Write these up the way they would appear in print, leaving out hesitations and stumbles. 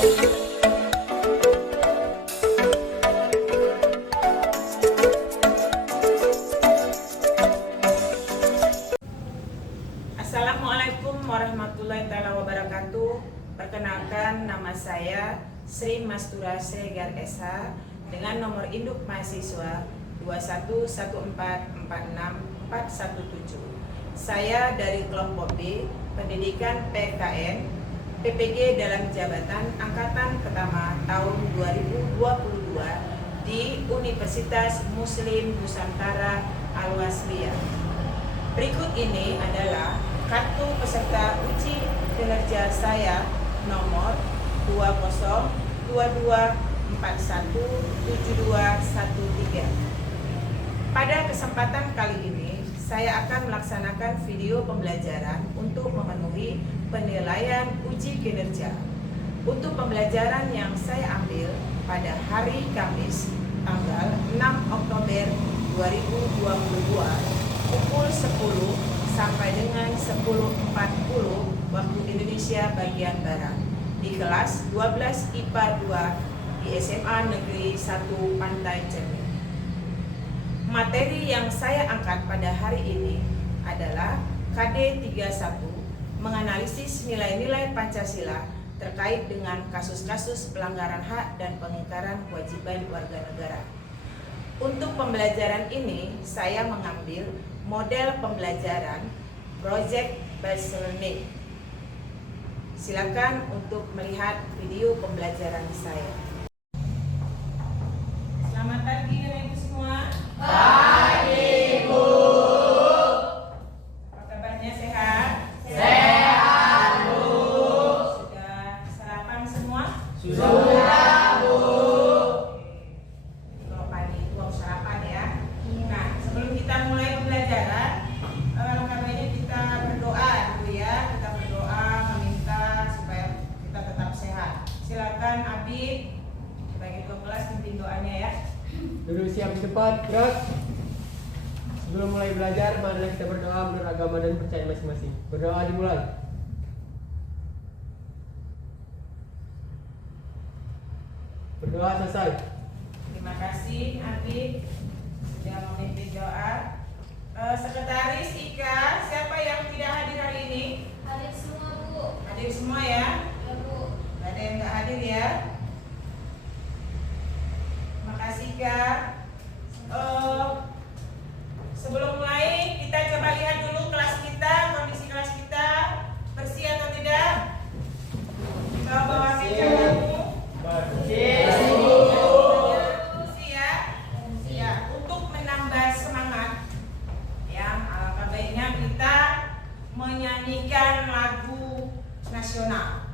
Assalamualaikum warahmatullahi wabarakatuh. Perkenalkan, nama saya Sri Mastura Sregar SH dengan nomor induk mahasiswa 211446417. Saya dari kelompok B, Pendidikan PKN PPG dalam jabatan Angkatan Pertama tahun 2022 di Universitas Muslim Nusantara Al-Wasliyah. Berikut ini adalah kartu peserta uji kinerja saya nomor 2022417213. Pada kesempatan kali ini, saya akan melaksanakan video pembelajaran untuk memenuhi penilaian uji kinerja. Untuk pembelajaran yang saya ambil pada hari Kamis, tanggal 6 Oktober 2022, pukul 10 sampai dengan 10.40 waktu Indonesia bagian Barat di kelas 12 IPA 2 di SMA Negeri 1 Pantai Cermin. Materi yang saya angkat pada hari ini adalah KD 31, menganalisis nilai-nilai Pancasila terkait dengan kasus-kasus pelanggaran hak dan pengingkaran kewajiban warga negara. Untuk pembelajaran ini, saya mengambil model pembelajaran Project Based Learning. Silakan untuk melihat video pembelajaran saya. Selamat pagi Ibu semua. Pagi Bu. Apa kabarnya, sehat? Sehat Bu. Sudah sarapan semua? Sudah Bu. Kalau pagi itu harus sarapan ya. Nah, sebelum kita mulai pembelajaran, alangkah baiknya kita berdoa dulu ya. Kita berdoa meminta supaya kita tetap sehat. Silakan Abi sebagai ketua kelas pimpin doanya ya. Duduk siap di depan, gerak. Sebelum mulai belajar, marilah kita berdoa menurut agama dan percaya masing-masing. Berdoa dimulai. Berdoa selesai. Terima kasih Abi sudah memimpin doa. Sekretaris Ika, siapa yang tidak hadir hari ini? Hadir semua Bu. Hadir semua ya? Ya Bu. Gak ada yang nggak hadir ya? Terima kasih Kak. Sebelum mulai, kita coba lihat dulu kelas kita, kondisi kelas kita bersih atau tidak? Coba bawa meja kamu. Bersih ya? Ya, untuk menambah semangat, ya, alangkah baiknya kita menyanyikan lagu nasional.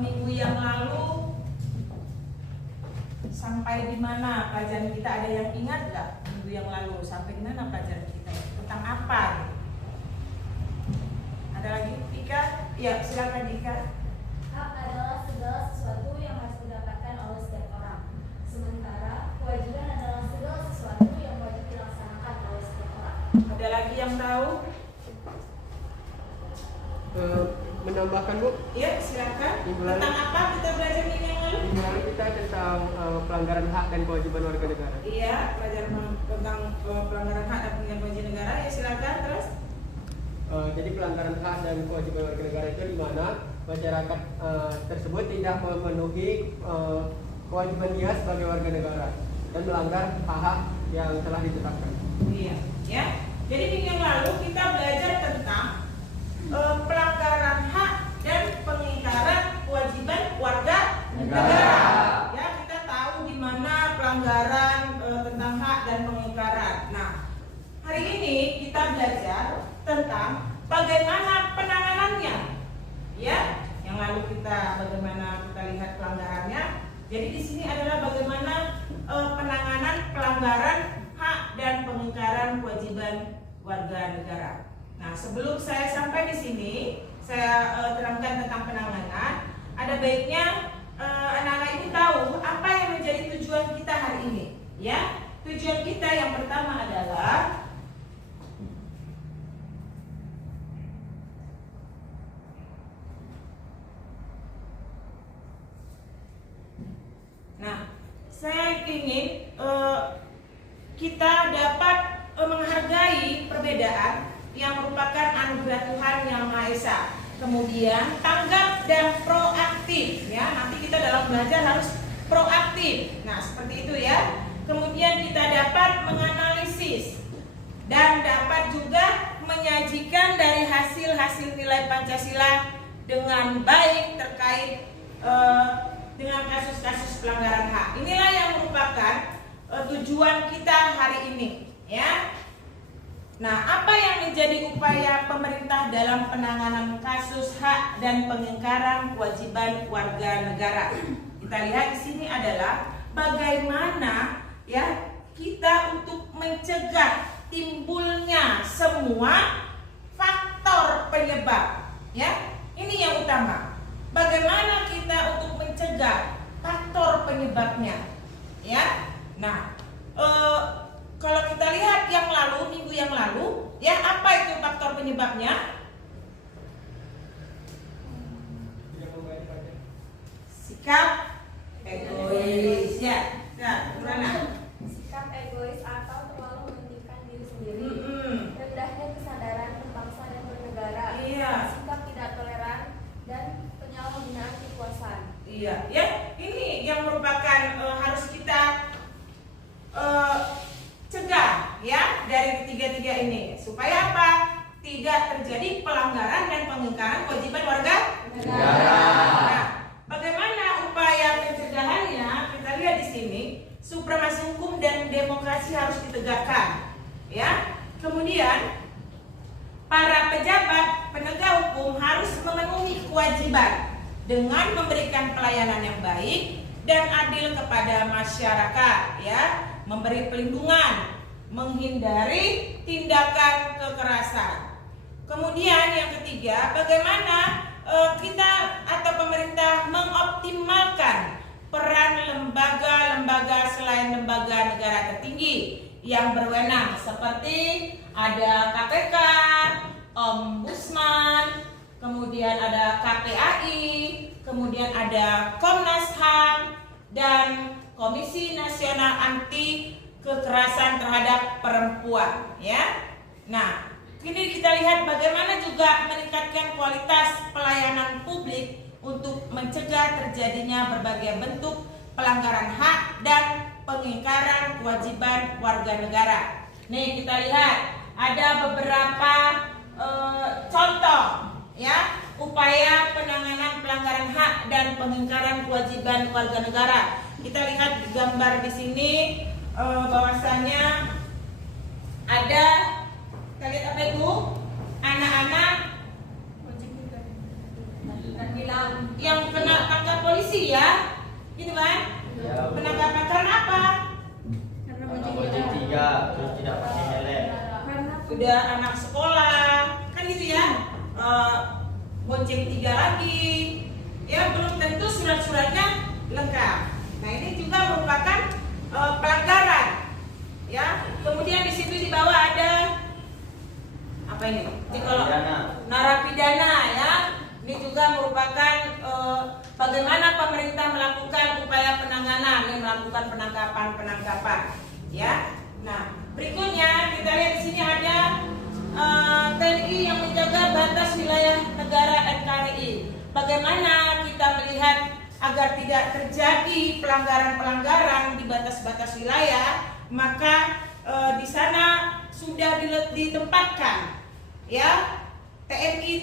minggu yang lalu sampai di mana pelajaran kita? Ada yang ingat nggak minggu yang lalu sampai di mana pelajaran kita? Tentang apa? Ada lagi? Dika? Ya, silakan Dika. Hak adalah segala sesuatu yang harus didapatkan oleh setiap orang. Sementara kewajiban adalah segala sesuatu yang wajib dilaksanakan oleh setiap orang. Ada lagi yang tahu? Menambahkan Bu, Ya, silakan. Minggu lalu. Tentang apa kita belajar minggu yang lalu? minggu lalu kita tentang pelanggaran hak dan kewajiban warga negara. Iya, pelajaran tentang pelanggaran hak dan kewajiban negara. Ya, silakan terus. Jadi pelanggaran hak dan kewajiban warga negara itu di mana masyarakat tersebut tidak memenuhi kewajiban dia sebagai warga negara dan melanggar hak-hak yang telah ditetapkan. Iya, ya. Jadi minggu yang lalu kita belajar tentang pelanggaran hak dan pengingkaran kewajiban warga negara. Ya, kita tahu di mana pelanggaran tentang hak dan pengingkaran. Nah, hari ini kita belajar tentang bagaimana penanganannya. Ya, yang lalu bagaimana kita lihat pelanggarannya. Jadi di sini adalah bagaimana penanganan pelanggaran hak dan pengingkaran kewajiban warga negara. Nah, sebelum saya sampai di sini, saya terangkan tentang penanganan. Ada baiknya anak-anak ini tahu apa yang menjadi tujuan kita hari ini. Ya, tujuan kita yang pertama adalah saya ingin kita dapat menghargai perbedaan yang merupakan anugerah Tuhan Yang Maha Esa. Kemudian tanggap dan proaktif, ya. Nanti kita dalam belajar harus proaktif. Nah, seperti itu ya. Kemudian kita dapat menganalisis dan dapat juga menyajikan dari hasil-hasil nilai Pancasila dengan baik terkait dengan kasus-kasus pelanggaran hak. Inilah yang merupakan tujuan kita hari ini, ya. Nah, apa yang menjadi upaya pemerintah dalam penanganan kasus hak dan pengingkaran kewajiban warga negara? Kita lihat di sini adalah bagaimana ya kita untuk mencegah timbulnya semua faktor penyebab, ya. Ini yang utama. Bagaimana kita untuk mencegah faktor penyebabnya, ya? Nah, kalau kita lihat yang lalu, minggu yang lalu, ya, apa itu faktor penyebabnya? Sikap egois, ya. Nah, gimana? Sikap egois atau terlalu mementingkan diri sendiri. Rendahnya kesadaran berbangsa dan bernegara. Iya. Sikap tidak toleran dan penyalahgunaan kekuasaan. Iya, ya. Ini yang merupakan harus kita cegah, ya, dari ketiga-tiga ini. Supaya apa? Tidak terjadi pelanggaran dan pengingkaran kewajiban warga negara. Nah, bagaimana upaya pencegahannya? Kita lihat di sini, supremasi hukum dan demokrasi harus ditegakkan, ya. Kemudian para pejabat penegak hukum harus memenuhi kewajiban dengan memberikan pelayanan yang baik dan adil kepada masyarakat, ya, memberi pelindungan, menghindari tindakan kekerasan. Kemudian yang ketiga, bagaimana kita atau pemerintah mengoptimalkan peran lembaga-lembaga selain lembaga negara tertinggi yang berwenang seperti ada KPK, Ombudsman, kemudian ada KPAI, kemudian ada Komnas HAM dan Komisi Nasional Anti Kekerasan Terhadap Perempuan, ya. Nah, ini kita lihat bagaimana juga meningkatkan kualitas pelayanan publik untuk mencegah terjadinya berbagai bentuk pelanggaran hak dan pengingkaran kewajiban warga negara. Nih, kita lihat ada beberapa contoh, ya, upaya penanganan pelanggaran hak dan pengingkaran kewajiban warga negara. Kita lihat di gambar di sini bahwasannya ada, kita lihat apa itu? Anak-anak yang kena korupsi ya, gitu kan? Ya, Penangkapan karena apa? Karena karena bonceng bonceng tiga, terus tidak pakai helm. Karena Udah anak sekolah, kan gitu ya? Bonceng 3 lagi, ya belum tentu surat-suratnya lengkap. Nah ini juga merupakan pelanggaran, ya. Kemudian di situ di bawah ada apa ini? Ini kalau narapidana ya. Ini juga merupakan bagaimana pemerintah melakukan upaya penanganan, melakukan penangkapan, ya. Nah, berikutnya kita lihat di sini ada TNI yang menjaga batas wilayah negara NKRI. Bagaimana kita melihat agar tidak terjadi pelanggaran-pelanggaran di batas-batas wilayah, maka di sana sudah ditempatkan, ya. TNI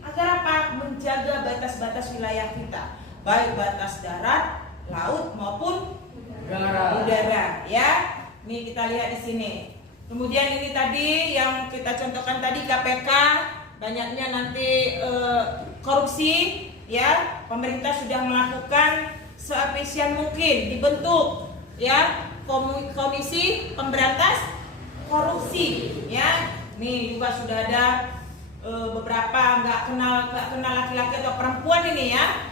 agar apa? Menjaga batas-batas wilayah kita, baik batas darat, laut maupun udara, ya. Ini kita lihat di sini. Kemudian ini tadi yang kita contohkan tadi KPK, banyaknya nanti korupsi, ya. Pemerintah sudah melakukan seefisien mungkin dibentuk, ya, komisi pemberantas korupsi, ya. Ini juga sudah ada beberapa nggak kenal laki-laki atau perempuan ini ya.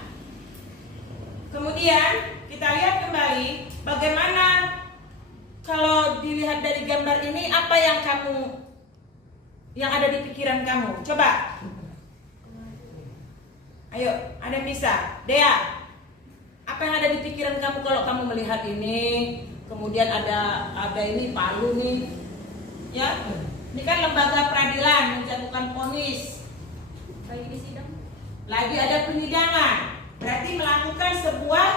Kemudian kita lihat kembali bagaimana kalau dilihat dari gambar ini, apa yang ada di pikiran kamu? Coba, ayo, ada yang bisa? Dea, apa yang ada di pikiran kamu kalau kamu melihat ini? Kemudian ada ini palu nih, ya. Ini kan lembaga peradilan menjatuhkan vonis. lagi di sidang. Lagi ada penyidangan. Berarti melakukan sebuah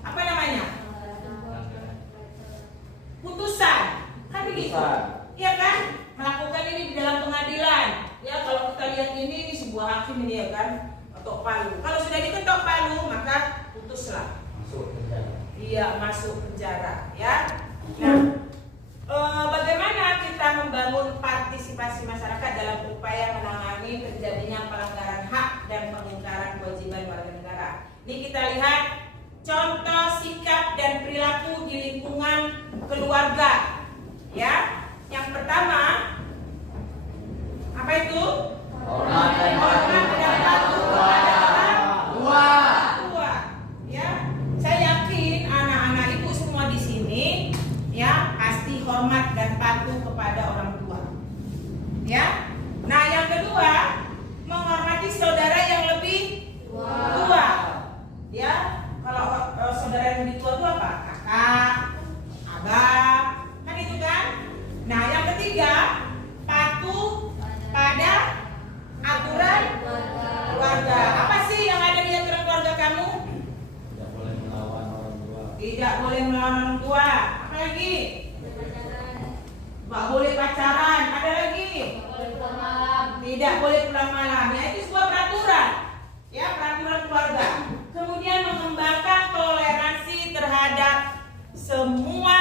apa namanya? Putusan. Kan begitu? Iya kan? Melakukan ini di dalam pengadilan. Ya, kalau kita lihat ini sebuah hakim ini ya kan, ketok palu. Kalau sudah diketok palu, maka putuslah. Masuk penjara. Iya, masuk penjara, ya. Nah, bagaimana kita membangun partisipasi masyarakat dalam upaya menangani terjadinya pelanggaran hak dan pengingkaran kewajiban warga negara? Ini kita lihat contoh sikap dan perilaku di lingkungan keluarga, ya. Yang pertama, apa itu? Hormat dan Hormat dan patuh kepada orang tua, ya. Saya yakin anak-anak ibu semua di sini, ya, pasti hormat dan patuh kepada orang tua, ya. Nah, yang kedua, menghormati saudara yang lebih tua, ya. Kalau saudara yang lebih tua itu apa? Kakak, abang, kan itu kan. Nah, yang ketiga, patuh pada aturan keluarga. Apa sih yang ada di aturan keluarga kamu? tidak boleh melawan orang tua. Tidak boleh melawan orang tua. Apa lagi? Nggak boleh pacaran. Ada lagi? Tidak boleh pulang malam. Ya, itu sebuah peraturan, ya, peraturan keluarga. Kemudian mengembangkan toleransi terhadap semua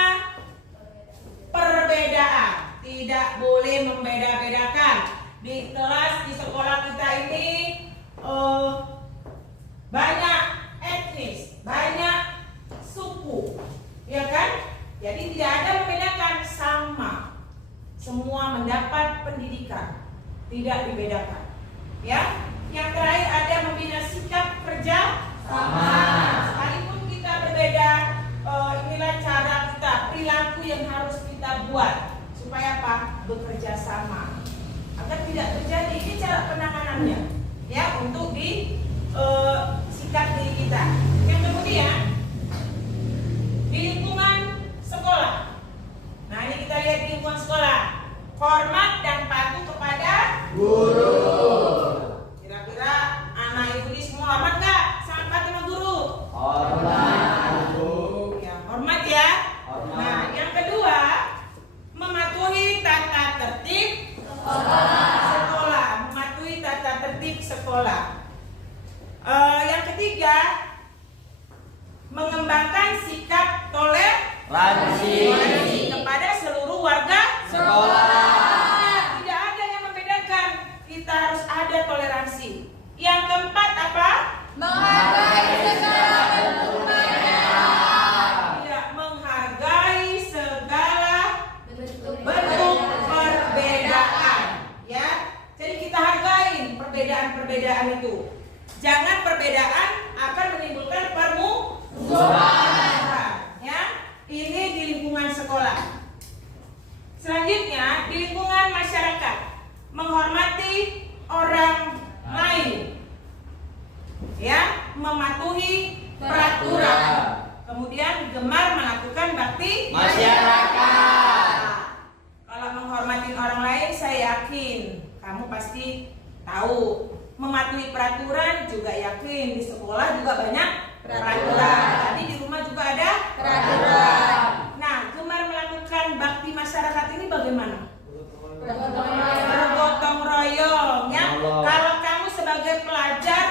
perbedaan. Tidak boleh membeda-bedakan. Di kelas, di sekolah kita ini banyak etnis, banyak suku, ya kan? Jadi tidak ada membedakan, sama. Semua mendapat pendidikan, tidak dibedakan, ya. Yang terakhir ada membina sikap kerja sama. Sekalipun kita berbeda, inilah cara kita, perilaku yang harus kita buat supaya apa? Bekerja sama agar tidak terjadi. Ini cara penanganannya, ya, untuk di sikap diri kita. Yang kemudian di lingkungan sekolah. Nah, ini kita lihat di lingkungan sekolah, hormat dan patuh kepada guru. Kira-kira anak ibu ini semua hormat nggak sama patuh sama guru? Hormat. Ya, hormat ya. Hormat. Nah, yang kedua, mematuhi tata tertib sekolah. Mematuhi tata tertib sekolah. Yang ketiga, mengembangkan sikap toleransi kepada seluruh warga Sekolah. Tidak ada yang membedakan, kita harus ada toleransi. Yang keempat apa? Menghargai Jangan perbedaan akan menimbulkan permusuhan. Ya, ini di lingkungan sekolah. Selanjutnya di lingkungan masyarakat, menghormati orang lain, ya, mematuhi peraturan. Kemudian gemar melakukan bakti Masyarakat. Kalau menghormati orang lain, saya yakin kamu pasti tahu. Mematuhi peraturan juga yakin, di sekolah juga banyak peraturan. Tadi di rumah juga ada peraturan. Nah, gemar melakukan bakti masyarakat ini bagaimana? Bergotong royong, ya. Kalau kamu sebagai pelajar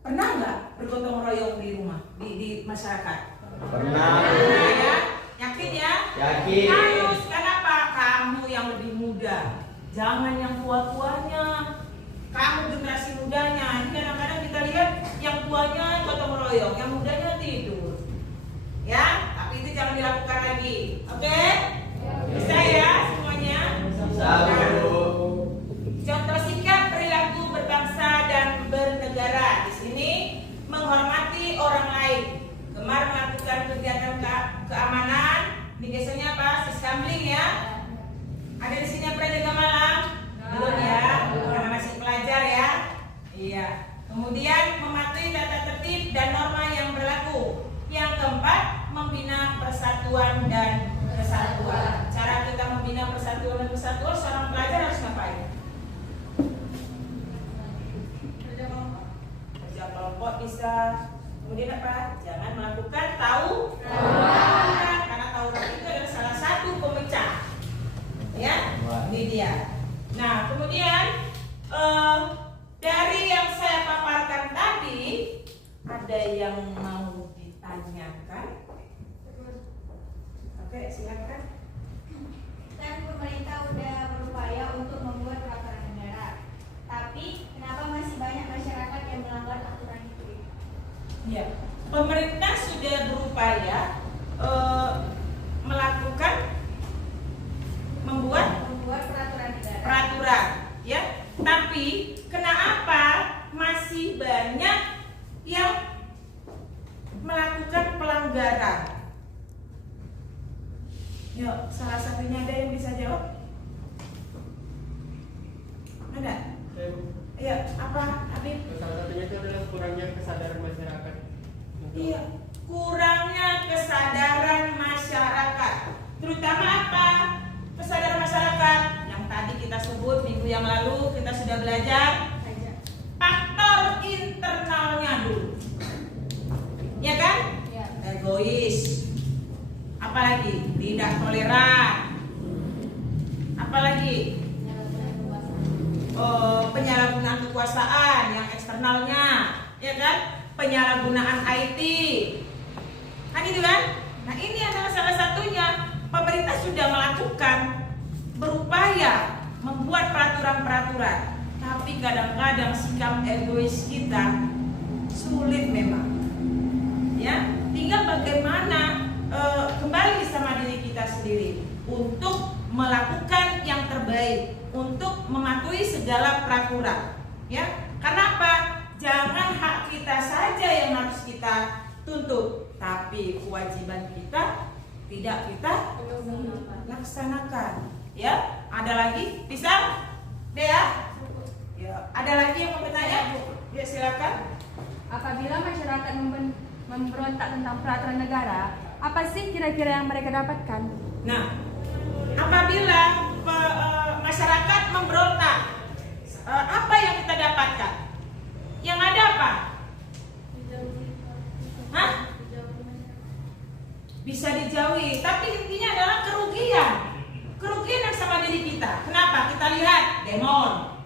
pernah nggak bergotong royong di rumah, di masyarakat? Pernah. Pernah, ya. Yakin ya? Yakin. Harus. Kenapa? Kamu yang lebih muda, jangan yang tua-tuanya. Kamu generasi mudanya. Ini kadang-kadang kita lihat yang tuanya gotong royong, yang mudanya tidur. Ya, tapi itu jangan dilakukan lagi. Oke? Bisa ya semuanya? Bisa, Nah, Bu. contoh sikap perilaku berbangsa dan bernegara. Di sini menghormati orang lain, gemar melakukan kegiatan keamanan. Ini biasanya apa? Siskambling ya. Ada di sini yang pernah jaga malam? Belum ya, karena masih pelajar ya. Iya. Kemudian mematuhi tata tertib dan norma yang berlaku. Yang keempat, membina persatuan dan kesatuan. Cara kita membina persatuan dan kesatuan, seorang pelajar harus ngapain? Kerja kelompok bisa. Kemudian apa? Jangan melakukan tawuran. Karena tawuran itu adalah salah satu pemecah. Ya, ini dia. Nah, kemudian dari yang saya paparkan tadi, ada yang mau ditanyakan? Oke, silakan. Kan pemerintah udah berupaya untuk membuat peraturan negara, tapi kenapa masih banyak masyarakat yang melanggar aturan itu? Ya, pemerintah sudah berupaya melakukan membuat peraturan negara. peraturan, ya. Tapi kenapa masih banyak yang melakukan pelanggaran? Yuk, salah satunya ada yang bisa jawab? Ada? Iya, apa, Habib? Salah satunya itu adalah kurangnya kesadaran masyarakat. Iya, kurangnya kesadaran masyarakat. Terutama apa? Kesadaran masyarakat yang tadi kita sebut minggu yang lalu kita sudah belajar. Faktor internalnya dulu. Ya kan? Ya. Egois. Apalagi? Tidak toleran. Apalagi? Penyalahgunaan kekuasaan yang eksternalnya, ya kan? Penyalahgunaan IT. Kan itu kan? Nah, ini adalah salah satunya. Pemerintah sudah melakukan, berupaya membuat peraturan-peraturan, tapi kadang-kadang sikap egois kita sulit memang. Ya, tinggal bagaimana kembali sama diri kita sendiri untuk melakukan yang terbaik, untuk mematuhi segala peraturan. Ya, karena apa? Jangan hak kita saja yang harus kita tuntut, tapi kewajiban kita tidak kita laksanakan. Ya, ada lagi? Bisa? Dea? Ya, ada lagi yang mau bertanya? Ya, silakan. Apabila masyarakat memberontak tentang peraturan negara, apa sih kira-kira yang mereka dapatkan? Nah, apabila masyarakat memberontak, apa yang kita dapatkan? Yang ada apa? Hah? Bisa dijauhi, tapi intinya adalah kerugian. Kerugian yang sama diri kita. Kenapa? Kita lihat demon.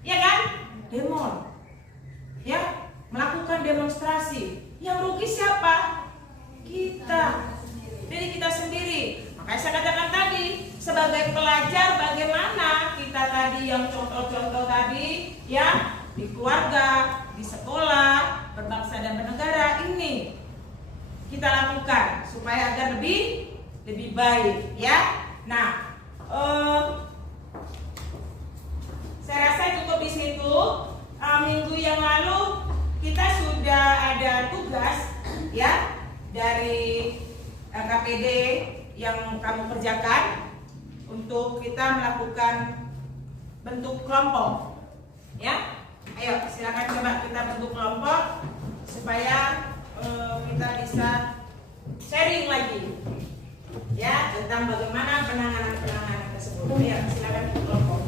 Ya kan? Demon. Ya, melakukan demonstrasi. Yang rugi siapa? Kita. Diri kita sendiri. Makanya saya katakan tadi, sebagai pelajar bagaimana kita tadi yang contoh-contoh tadi, ya, di keluarga, di sekolah, berbangsa dan bernegara ini kita lakukan supaya agar lebih baik, ya. Nah, saya rasa cukup di situ. minggu yang lalu kita sudah ada tugas ya dari KPD yang kamu kerjakan untuk kita melakukan bentuk kelompok ya. Ayo silakan coba kita bentuk kelompok supaya kita bisa sharing lagi ya tentang bagaimana penanganan tersebut. Ya, silakan bentuk kelompok.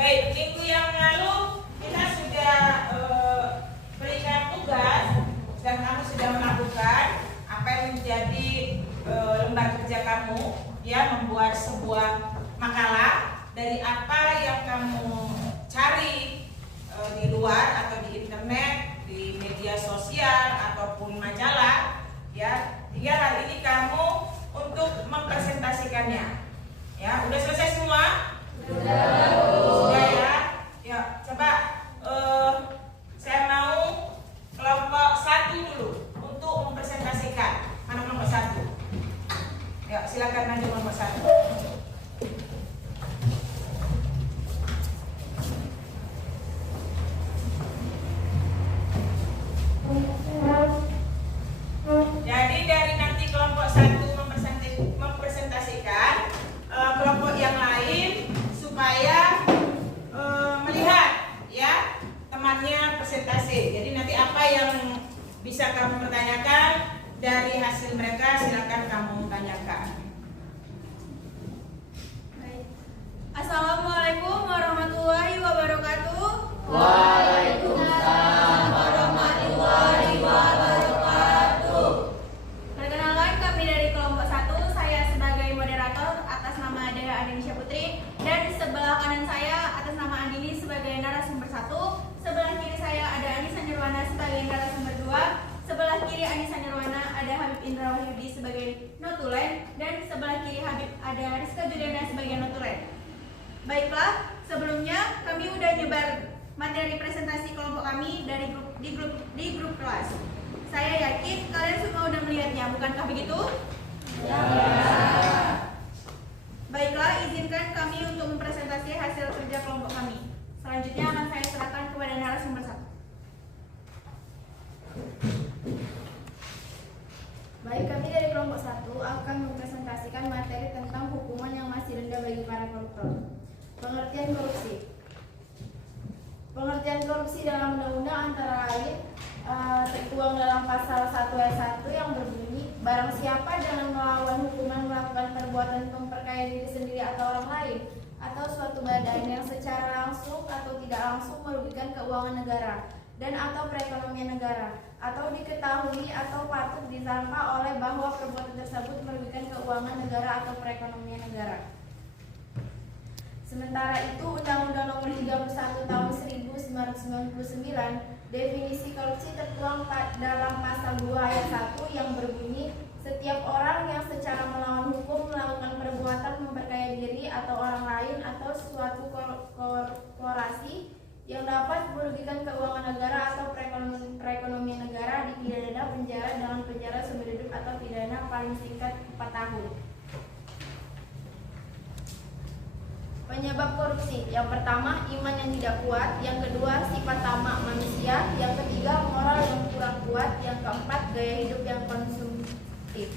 Baik, minggu yang lalu kita sudah berikan tugas dan kamu sudah melakukan apa yang menjadi lembar kerja kamu, ya, membuat sebuah makalah dari apa yang kamu cari di luar atau di internet, di media sosial ataupun majalah, ya. Tinggal hari ini kamu untuk mempresentasikannya. Ya, udah selesai semua? Sudah ya. Ya, coba saya mau kelompok 1 dulu untuk mempresentasikan. Mana kelompok 1? Ya, silakan maju kelompok 1. Jadi dari nanti kelompok 1 mempresentasikan kelompok yang lain supaya melihat ya temannya presentasi. Jadi nanti apa yang bisa kamu pertanyakan dari hasil mereka silakan kamu tanyakan. Assalamualaikum warahmatullahi wabarakatuh. Waalaikumsalam warahmatullahi wabarakatuh. Perkenalkan, kami dari kelompok 1. Saya sebagai moderator atas nama Dea Andinisha Putri, dan sebelah kanan saya atas nama Andini sebagai narasumber 1. Sebelah kiri saya ada Anissa Nirwana sebagai narasumber 2. Sebelah kiri Anissa Nirwana ada Habib Indra Wahyudi sebagai notulen, dan sebelah kiri Habib ada Rizka Juliana sebagai notulen. Baiklah, sebelumnya kami udah nyebar materi presentasi kelompok kami dari di grup kelas. Saya yakin kalian semua udah melihatnya, bukankah begitu? Ya. Baiklah, izinkan kami untuk mempresentasi hasil kerja kelompok kami. Selanjutnya akan saya serahkan kepada narasumber 1. Baik, kami dari kelompok 1 akan mempresentasikan materi tentang hukuman yang masih rendah bagi para koruptor. Pengertian korupsi. Pengertian korupsi dalam undang-undang antara lain tertuang dalam pasal 1 ayat 1 yang berbunyi, barang siapa dengan melawan hukuman melakukan perbuatan memperkaya diri sendiri atau orang lain atau suatu badan yang secara langsung atau tidak langsung merugikan keuangan negara dan atau perekonomian negara, atau diketahui atau patut disangka oleh bahwa perbuatan tersebut merugikan keuangan negara atau perekonomian negara. Sementara itu, Undang-Undang Nomor 31 Tahun 1999 definisi korupsi tertuang dalam pasal 2 ayat 1 yang berbunyi, setiap orang yang secara melawan hukum melakukan perbuatan memperkaya diri atau orang lain atau suatu korporasi yang dapat merugikan keuangan negara atau perekonomian negara dipidana penjara dengan penjara seumur hidup atau pidana paling singkat 4 tahun. Penyebab korupsi. Yang pertama, iman yang tidak kuat. Yang kedua, sifat tamak manusia. Yang ketiga, moral yang kurang kuat. kuat, yang keempat gaya hidup yang konsumtif.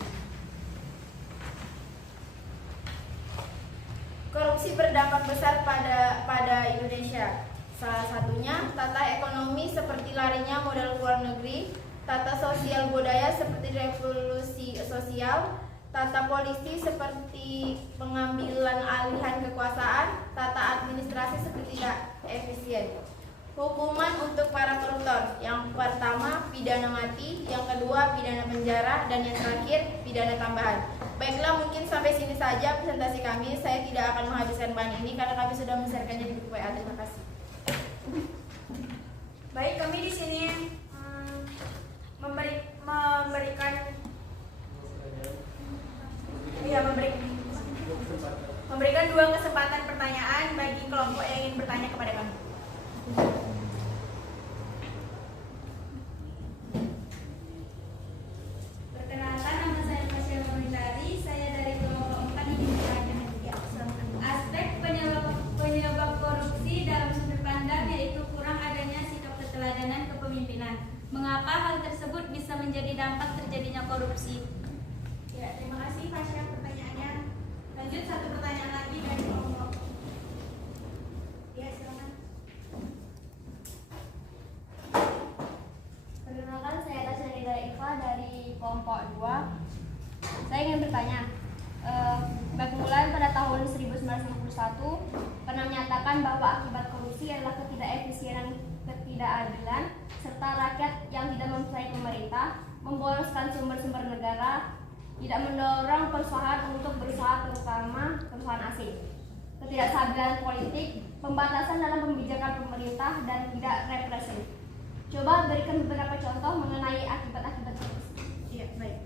Korupsi berdampak besar pada Indonesia. Salah satunya tata ekonomi seperti larinya modal luar negeri, tata sosial budaya seperti revolusi sosial, tata polisi seperti pengambilan alihan kekuasaan, tata administrasi seperti tidak efisien. Hukuman untuk para koruptor, yang pertama pidana mati, yang kedua pidana penjara, dan yang terakhir pidana tambahan. Baiklah, mungkin sampai sini saja presentasi kami. Saya tidak akan menghabiskan bahan ini karena kami sudah men-share-nya di grup WA. Terima kasih. Baik, kami di sini memberikan 2 kesempatan pertanyaan bagi kelompok yang ingin bertanya kepada kami. Perkenalkan, nama saya Fasya Komentari, saya dari kelompok 4 ingin bertanya. Aspek penyebab korupsi dalam sudut pandang yaitu kurang adanya sikap keteladanan kepemimpinan. Mengapa hal tersebut bisa menjadi dampak terjadinya korupsi? Ya, terima kasih Fasya pertanyaannya. Lanjut, satu pertanyaan lagi dari kelompok. Ya, silakan. Perkenalkan, saya Tasya Nida Iva dari kelompok 2. Saya ingin bertanya, Bakulan pada tahun 1951 pernah menyatakan bahwa akibat korupsi adalah ketidakefisienan, ketidakadilan, serta rakyat yang tidak mempercayai pemerintah, memboroskan sumber-sumber negara, tidak mendorong perusahaan untuk berusaha, terutama perusahaan asing, ketidakstabilan politik, pembatasan dalam kebijakan pemerintah, dan tidak represif. Coba berikan beberapa contoh mengenai akibat-akibat korupsi. Iya, baik.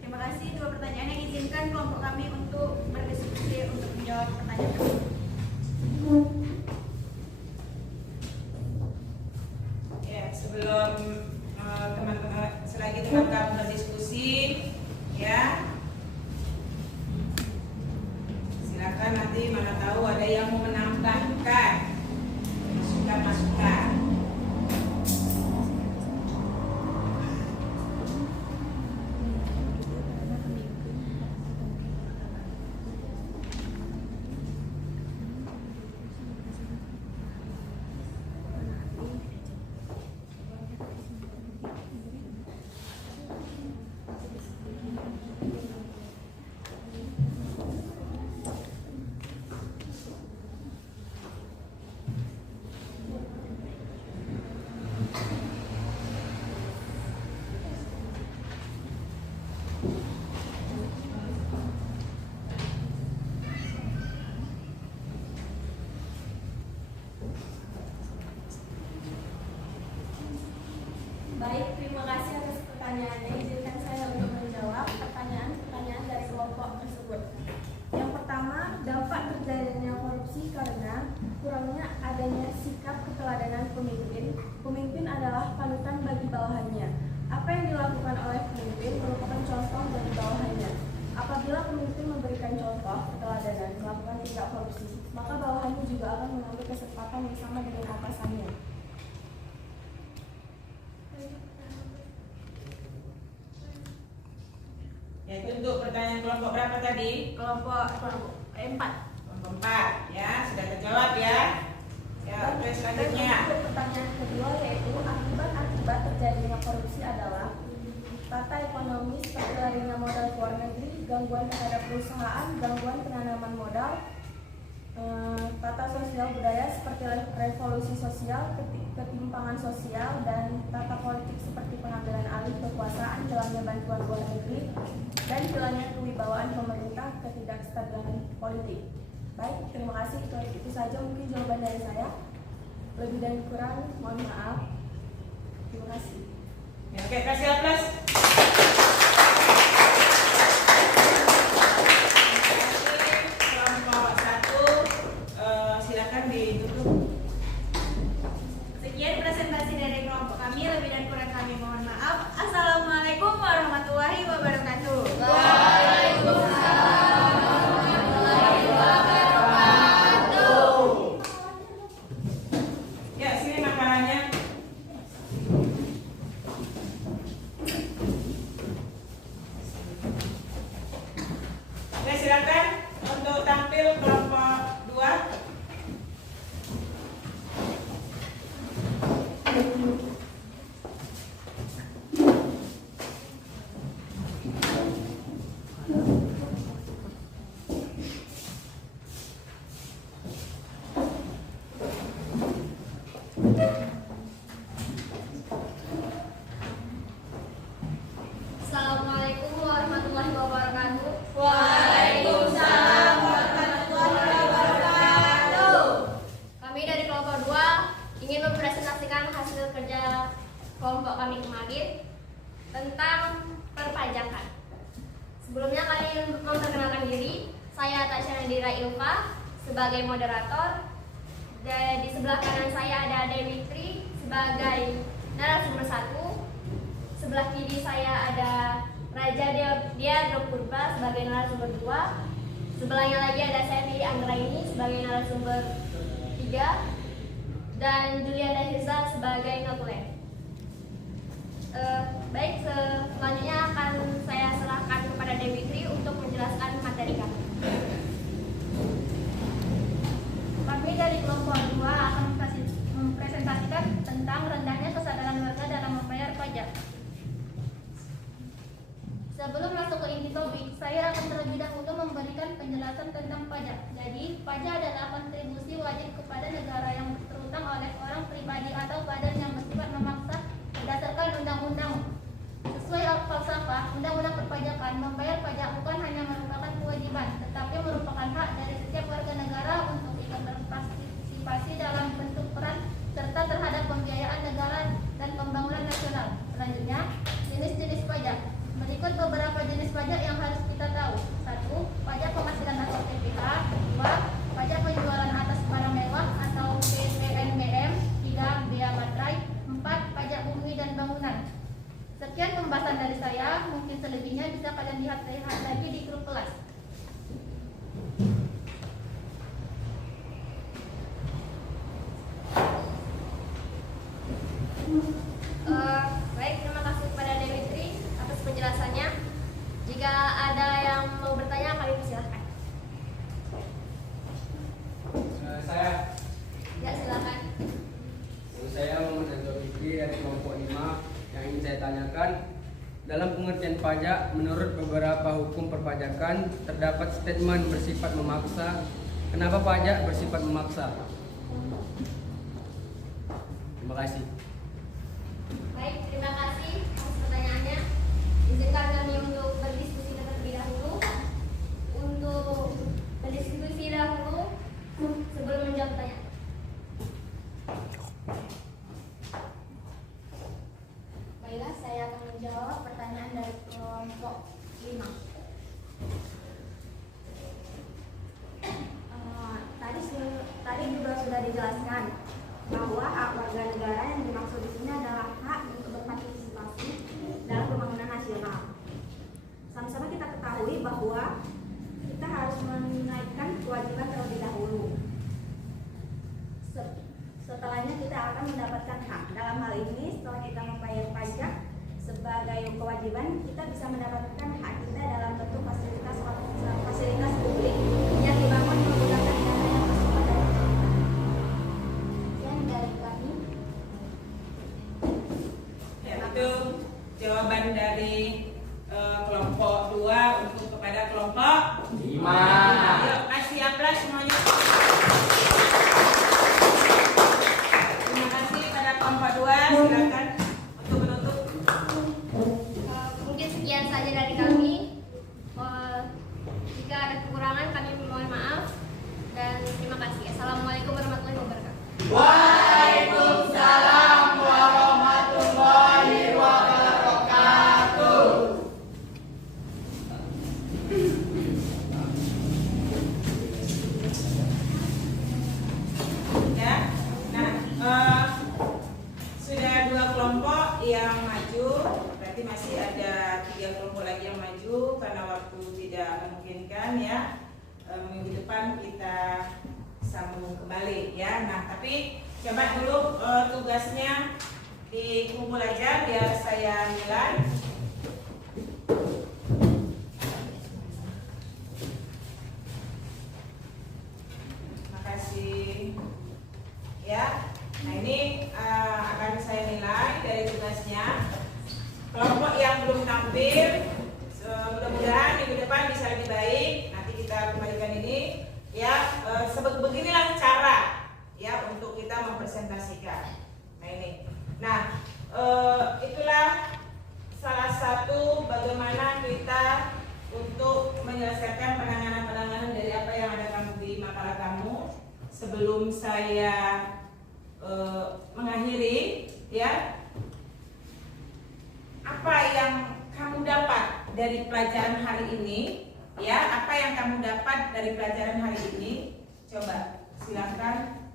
Terima kasih. 2 pertanyaan yang izinkan kelompok kami untuk berdiskusi untuk menjawab pertanyaan tersebut. Ya, sebelum selagi teman-teman berdiskusi, ya, silakan nanti mana tahu ada yang mau menambahkan masukan-masukan. Baik, terima kasih atas pertanyaannya. Izinkan saya untuk menjawab pertanyaan-pertanyaan dari kelompok tersebut. Yang pertama, dampak terjadinya korupsi karena kurangnya adanya sikap keteladanan pemimpin. Pemimpin adalah panutan bagi bawahannya. Apa yang dilakukan oleh pemimpin merupakan contoh bagi bawahannya. Apabila pemimpin memberikan contoh keteladanan melakukan tindak korupsi, maka bawahannya juga akan mengambil kesempatan yang sama dengan atasannya. Ya, itu untuk pertanyaan kelompok berapa tadi? Kelompok 4. Kelompok 4, ya, sudah terjawab ya. Ya, oke, selanjutnya. Dan pertanyaan kedua yaitu akibat terjadinya korupsi adalah tata ekonomi seperti larinya modal ke luar negeri, gangguan terhadap perusahaan, gangguan penanaman modal, tata sosial budaya seperti revolusi sosial, ketimpangan sosial, dan tata politik seperti pengambilan alih kekuasaan, jalannya bantuan luar negeri, dan hilangnya kewibawaan pemerintah, ketidakstabilan politik. Baik, terima kasih. Itu saja mungkin jawaban dari saya. Lebih dan kurang mohon maaf. Terima kasih. Ya, oke, kasih aplaus. Kelompok 1, silakan ditutup. Sekian presentasi dari kelompok kami. Lebih dan kurang kami mohon maaf. Assalamualaikum warahmatullahi wabarakatuh. Ya, sini makalahnya. Sebelumnya kami memperkenalkan diri. Saya Tasya Nadira Ilva sebagai moderator. Dan di sebelah kanan saya ada Dewi Tri sebagai narasumber 1. Sebelah kiri saya ada Raja Dia Purba sebagai narasumber 2. Sebelahnya lagi ada Sevi Anggraini sebagai narasumber 3 dan Juliana Hirza sebagai notulen. Baik, selanjutnya akan saya serahkan kepada Dewi Tri untuk menjelaskan materi kami. Kami dari kelompok 2 akan mempresentasikan tentang rendahnya kesadaran warga dalam membayar pajak. Sebelum masuk ke inti topik, saya akan terlebih dahulu memberikan penjelasan tentang pajak. Jadi, pajak adalah kontribusi wajib kepada negara yang terutang oleh orang pribadi atau badan yang bersifat memaksa berdasarkan undang-undang. Sesuai falsafah undang-undang perpajakan, membayar pajak bukan hanya merupakan kewajiban, tetapi merupakan hak dari setiap warga negara untuk ikut berpartisipasi dalam bentuk peran serta terhadap pembiayaan negara dan pembangunan nasional. Selanjutnya, jenis-jenis pajak. Berikut beberapa jenis pajak yang harus kita tahu. 1. Pajak penghasilan atau PPh. 2. Pajak penjualan atas barang mewah atau PPNBM. 3. Bea materai. 4. Pajak bumi dan bangunan. Sekian pembahasan dari saya. Mungkin selebihnya bisa kalian lihat lagi di grup kelas. Baik, terima kasih kepada Dewi Tri atas penjelasannya. Jika ada yang mau bertanya, kami persilahkan. Saya Ya, silakan. Saya Muhammad Anto Fikri dari kelompok 5. Yang ingin saya tanyakan, dalam pengertian pajak, menurut beberapa hukum perpajakan terdapat statement bersifat memaksa. Kenapa pajak bersifat memaksa? Terima kasih. Baik, terima kasih atas pertanyaannya. Izinkan kami untuk berdiskusi terlebih dahulu. Untuk berdiskusi dahulu sebelum menjawab pertanyaan. Baiklah, saya akan menjawab pertanyaan dari kelompok 5. Tadi juga sudah dijelaskan bahwa hak warga negara yang dimaksud di sini adalah hak untuk berpartisipasi dalam pembangunan nasional. Sama-sama kita ketahui bahwa kita harus menaikkan kewajiban terlebih dahulu. Setelahnya kita akan mendapatkan hak. Dalam hal ini, setelah kita membayar pajak sebagai kewajiban, kita bisa mendapatkan hak kita dalam bentuk fasilitas publik yang dibangun menggunakan dana yang bersumber dari pemerintah. Sekian dari kami. Ya, itu jawaban dari kelompok 2 untuk kepada kelompok 5. Yuk, kasih aplaus semuanya. Terima kasih pada kelompok 2. Silakan untuk menutup. Mungkin sekian saja dari kami. Jika ada kekurangan, kami mohon maaf dan terima kasih. Assalamualaikum warahmatullahi wabarakatuh. Waalaikumsalam warahmatullahi wabarakatuh. Ya, nah sudah 2 kelompok yang maju, berarti masih ada 3 kelompok lagi yang maju karena waktu tidak memungkinkan ya. Minggu depan kita sambung kembali ya. Nah, tapi coba dulu tugasnya dikumpul aja biar saya nilai. Terima kasih. Ya, nah ini akan saya nilai dari tugasnya. Kelompok yang belum tampil, mudah-mudahan minggu depan bisa lebih baik. Nanti kita kembalikan ini. Ya, beginilah cara ya untuk kita mempresentasikan. Nah ini, nah itulah salah satu bagaimana kita untuk menyelesaikan penanganan dari apa yang ada kamu di makalah kamu. Sebelum saya mengakhiri, ya, apa yang kamu dapat dari pelajaran hari ini? Ya, apa yang kamu dapat dari pelajaran hari ini? Coba silakan.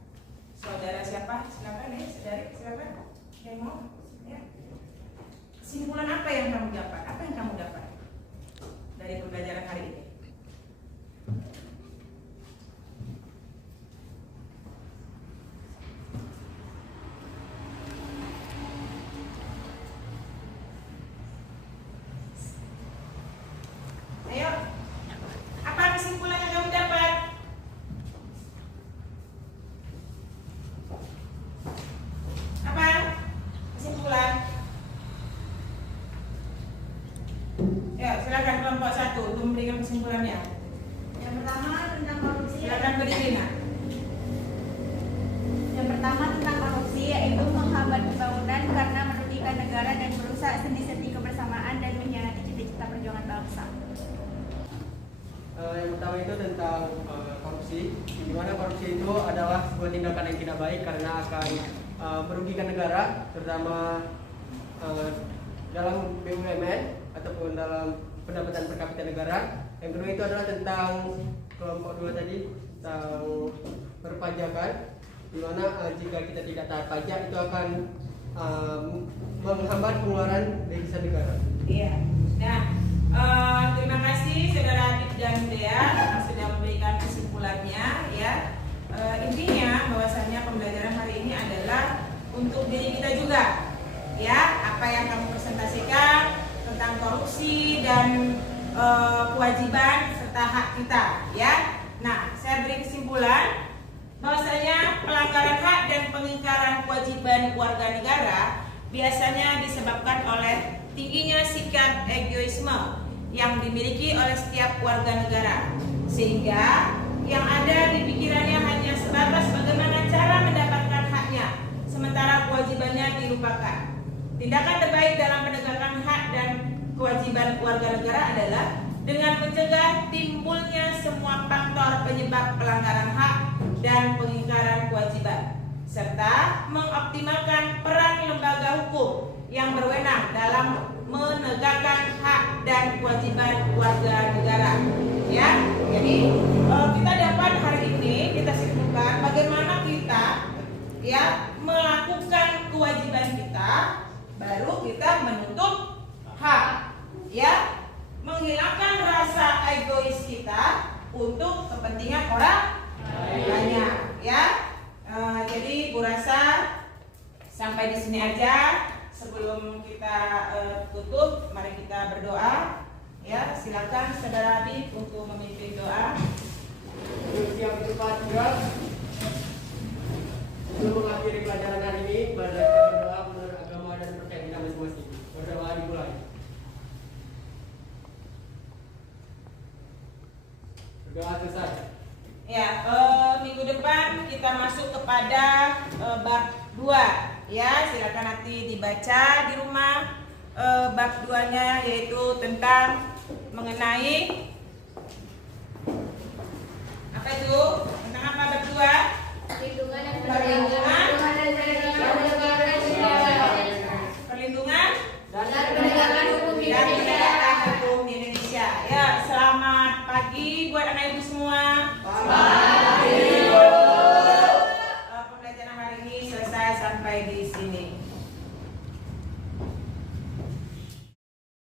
Saudara siapa? Silakan ya, saudari, silakan. Yang mau? Ya. Kesimpulan apa yang kamu dapat? Apa yang kamu dapat dari pembelajaran hari ini? Ayo, apa kesimpulan yang kamu dapat? Apa kesimpulan? Ya, silakan kelompok 1 untuk memberikan kesimpulannya. Yang pertama tentang korupsi. Silakan berdiri, Nak. Yang pertama tentang korupsi yaitu menghambat pembangunan karena merugikan negara dan merusak sendi-sendi kebersamaan dan mengkhianati cita-cita perjuangan bangsa. Yang pertama itu tentang korupsi, di mana korupsi itu adalah sebuah tindakan yang tidak baik karena akan merugikan negara, terutama dalam BUMN ataupun dalam pendapatan per kapita negara. Yang kedua itu adalah tentang kelompok 2 tadi, tentang perpajakan, di mana jika kita tidak taat pajak itu akan menghambat pengeluaran devisa negara. Iya. Nah, terima kasih saudara Adit dan Dea sudah memberikan kesimpulannya. Ya, intinya bahwasanya pembelajaran hari ini adalah untuk diri kita juga. Ya, apa yang kamu presentasikan tentang korupsi dan kewajiban serta hak kita. Ya. Nah, saya beri kesimpulan bahwasanya pelanggaran hak dan pengingkaran kewajiban warga negara biasanya disebabkan oleh tingginya sikap egoisme yang dimiliki oleh setiap warga negara, sehingga yang ada di pikirannya hanya sebatas bagaimana cara mendapatkan haknya, sementara kewajibannya dilupakan. Tindakan terbaik dalam penegakan hak dan kewajiban warga negara adalah dengan mencegah timbulnya semua faktor penyebab pelanggaran hak dan pengingkaran kewajiban, serta mengoptimalkan peran lembaga hukum yang berwenang dalam menegakkan hak dan kewajiban warga negara. Ya, jadi kita dapat hari ini kita simpulkan bagaimana kita ya melakukan kewajiban kita, baru kita menuntut hak. Ya, menghilangkan rasa egois kita untuk kepentingan orang banyak. Ya, jadi Bu Rasa sampai di sini aja. Sebelum kita tutup, mari kita berdoa. Ya, silakan saudara Habib untuk memimpin doa. Yang bertempat tinggal sebelum mengakhiri pelajaran hari ini, mari kita berdoa menurut agama dan percaya kita masing-masing. Berdoa dimulai. Berdoa selesai. Ya, minggu depan kita masuk kepada bab 2. Ya, silakan nanti dibaca di rumah bab 2-nya, yaitu tentang mengenai apa itu? Tentang apa bab 2? Perlindungan dan Perlindungan dan penegakan hukum di dan Indonesia. penegakan hukum di Indonesia. Ya, selamat pagi buat anak ibu semua.